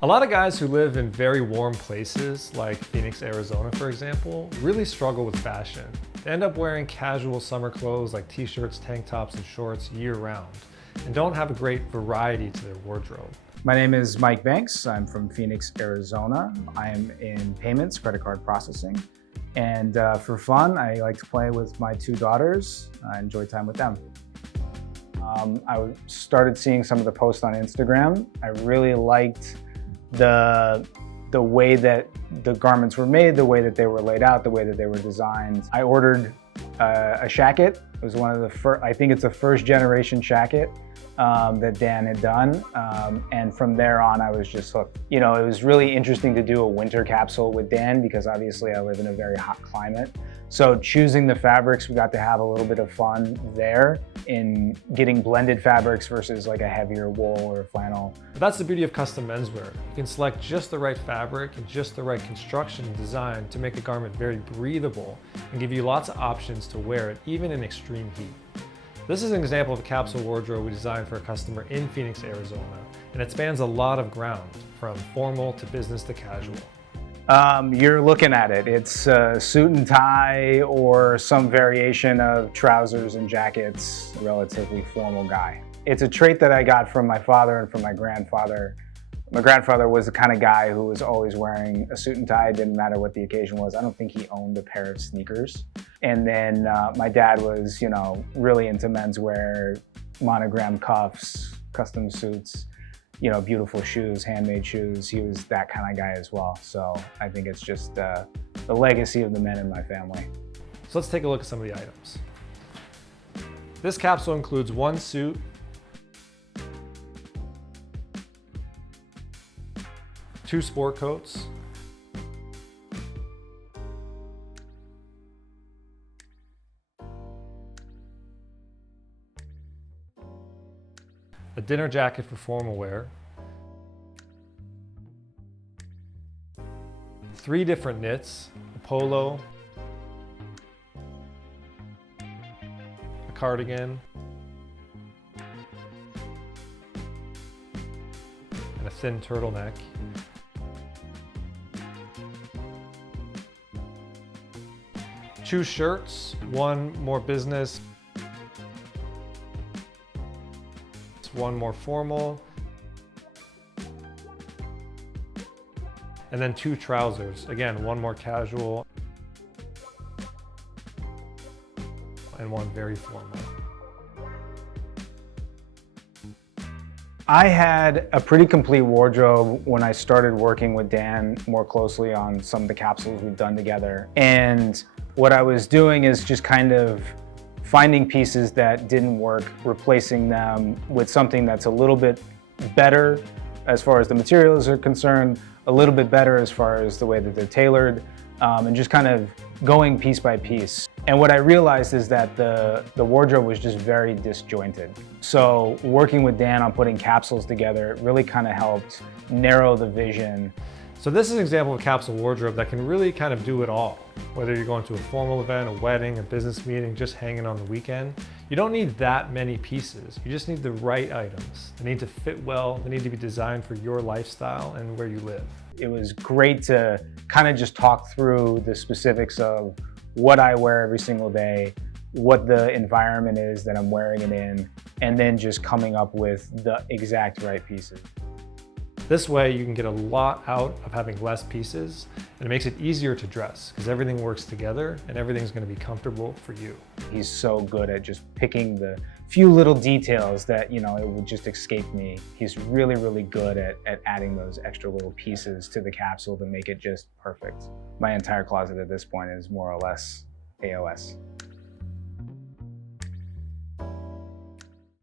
A lot of guys who live in very warm places, like Phoenix, Arizona, for example, really struggle with fashion. They end up wearing casual summer clothes like t-shirts, tank tops, and shorts year-round, and don't have a great variety to their wardrobe. My name is Mike Banks. I'm from Phoenix, Arizona. I am in payments, credit card processing. And for fun, I like to play with my two daughters. I enjoy time with them. I started seeing some of the posts on Instagram. I really liked the way that the garments were made, the way that they were laid out, the way that they were designed. I ordered a shacket. It was one of the first, I think it's a first generation shacket that Dan had done. And from there on, I was just hooked. You know, it was really interesting to do a winter capsule with Dan because obviously I live in a very hot climate. So choosing the fabrics, we got to have a little bit of fun there in getting blended fabrics versus like a heavier wool or flannel. But that's the beauty of custom menswear. You can select just the right fabric and just the right construction and design to make a garment very breathable and give you lots of options to wear it, even in extreme heat. This is an example of a capsule wardrobe we designed for a customer in Phoenix, Arizona, and it spans a lot of ground, from formal to business to casual. You're looking at it. It's a suit and tie or some variation of trousers and jackets, a relatively formal guy. It's a trait that I got from my father and from my grandfather. My grandfather was the kind of guy who was always wearing a suit and tie, didn't matter what the occasion was. I don't think he owned a pair of sneakers. And then my dad was, you know, really into menswear, monogram cuffs, custom suits, you know, beautiful shoes, handmade shoes. He was that kind of guy as well. So I think it's just the legacy of the men in my family. So let's take a look at some of the items. This capsule includes one suit, two sport coats, a dinner jacket for formal wear, 3 different knits, a polo, a cardigan, and a thin turtleneck. Two shirts, one more business, one more formal, and then 2 trousers. Again, one more casual and one very formal. I had a pretty complete wardrobe when I started working with Dan more closely on some of the capsules we've done together. And what I was doing is just kind of finding pieces that didn't work, replacing them with something that's a little bit better as far as the materials are concerned, a little bit better as far as the way that they're tailored, and just kind of going piece by piece. And what I realized is that the wardrobe was just very disjointed. So working with Dan on putting capsules together, it really kind of helped narrow the vision. So this is an example of a capsule wardrobe that can really kind of do it all. Whether you're going to a formal event, a wedding, a business meeting, just hanging on the weekend, you don't need that many pieces. You just need the right items. They need to fit well, they need to be designed for your lifestyle and where you live. It was great to kind of just talk through the specifics of what I wear every single day, what the environment is that I'm wearing it in, and then just coming up with the exact right pieces. This way you can get a lot out of having less pieces, and it makes it easier to dress because everything works together and everything's going to be comfortable for you. He's so good at just picking the few little details that, you know, it would just escape me. He's really, really good at adding those extra little pieces to the capsule to make it just perfect. My entire closet at this point is more or less AOS.